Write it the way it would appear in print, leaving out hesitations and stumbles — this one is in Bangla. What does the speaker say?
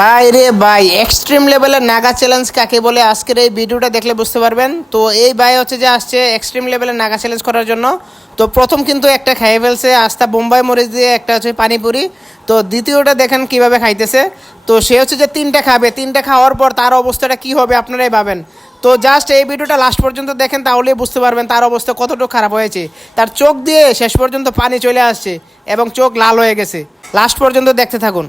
ভাই রে ভাই, এক্সট্রিম লেভেলের নাগা চ্যালেঞ্জ কাকে বলে আজকের এই ভিডিওটা দেখলে বুঝতে পারবেন। তো এই ভাই হচ্ছে যে আসছে এক্সট্রিম লেভেলের নাগা চ্যালেঞ্জ করার জন্য। তো প্রথম কিন্তু একটা খাইয়ে ফেলছে আস্তা বোম্বাই মরিচ দিয়ে, একটা হচ্ছে পানিপুরি। তো দ্বিতীয়টা দেখেন কিভাবে খাইতেছে। তো সে হচ্ছে যে তিনটা খাবে, তিনটা খাওয়ার পর তার অবস্থাটা কি হবে আপনারাই ভাবেন। তো জাস্ট এই ভিডিওটা লাস্ট পর্যন্ত দেখেন, তাহলেই বুঝতে পারবেন তার অবস্থা কতটুকু খারাপ হয়েছে। তার চোখ দিয়ে শেষ পর্যন্ত পানি চলে আসছে এবং চোখ লাল হয়ে গেছে। লাস্ট পর্যন্ত দেখতে থাকুন।